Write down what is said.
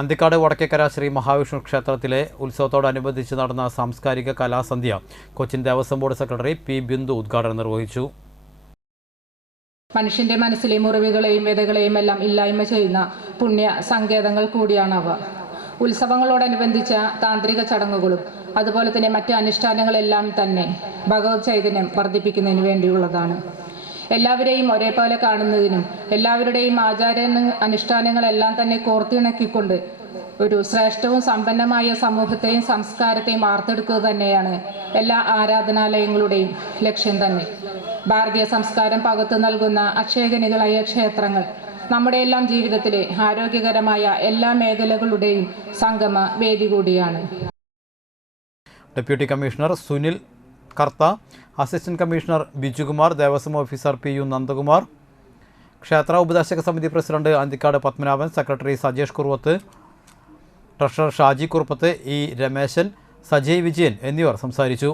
അന്തിക്കാട് വടക്കേക്കര ശ്രീ മഹാവിഷ്ണു ക്ഷേത്രത്തിലെ ഉത്സവത്തോടനുബന്ധിച്ച് നടന്ന സാംസ്കാരിക കലാസന്ധ്യ Cochin Devaswom board secretary P Bindu ഉദ്ഘാടനം നിർവഹിച്ചു. മനുഷ്യന്റെ മനസ്സിലെ മുറിവുകളെയും വ്യതകളെയും എല്ലാം ഇല്ലായ്മ ചെയ്യുന്ന പുണ്യ സങ്കേതങ്ങൾ കൂടിയാണ് അവ. ഉത്സവങ്ങളോടനുബന്ധിച്ച താന്ത്രിക ചടങ്ങുകളും അതുപോലെ തന്നെ മറ്റ് അനുഷ്ഠാനങ്ങളെല്ലാം തന്നെ ഭഗവത് ചൈതന്യം വർദ്ധിപ്പിക്കുന്നതിന് വേണ്ടിയുള്ളതാണ്. എല്ലാവരെയും ഒരേപോലെ കാണുന്നതിനും എല്ലാവരുടെയും ആചാര അനുഷ്ഠാനങ്ങളെല്ലാം തന്നെ കോർത്തിണക്കിക്കൊണ്ട് ഒരു ശ്രേഷ്ഠവും സമ്പന്നമായ സമൂഹത്തെയും സംസ്കാരത്തെയും വാർത്തെടുക്കുക തന്നെയാണ് എല്ലാ ആരാധനാലയങ്ങളുടെയും ലക്ഷ്യം തന്നെ. ഭാരതീയ സംസ്കാരം പകർത്തു നൽകുന്ന അക്ഷയഗനികളായ ക്ഷേത്രങ്ങൾ നമ്മുടെ എല്ലാം ജീവിതത്തിലെ ആരോഗ്യകരമായ എല്ലാ മേഖലകളുടെയും സംഗമ വേദി കൂടിയാണ്. Deputy commissioner Sunil Kartha assistant commissioner Bijukumar Devaswom officer P U Nandakumar ക്ഷേത്ര ഉപദേശക സമിതി president Anthikad Padmanabhan secretary Sajesh Kuruvath treasurer Shaji Kuruppath E Rameshan Sajay Vijayan എന്നിവർ സംസാരിച്ചു.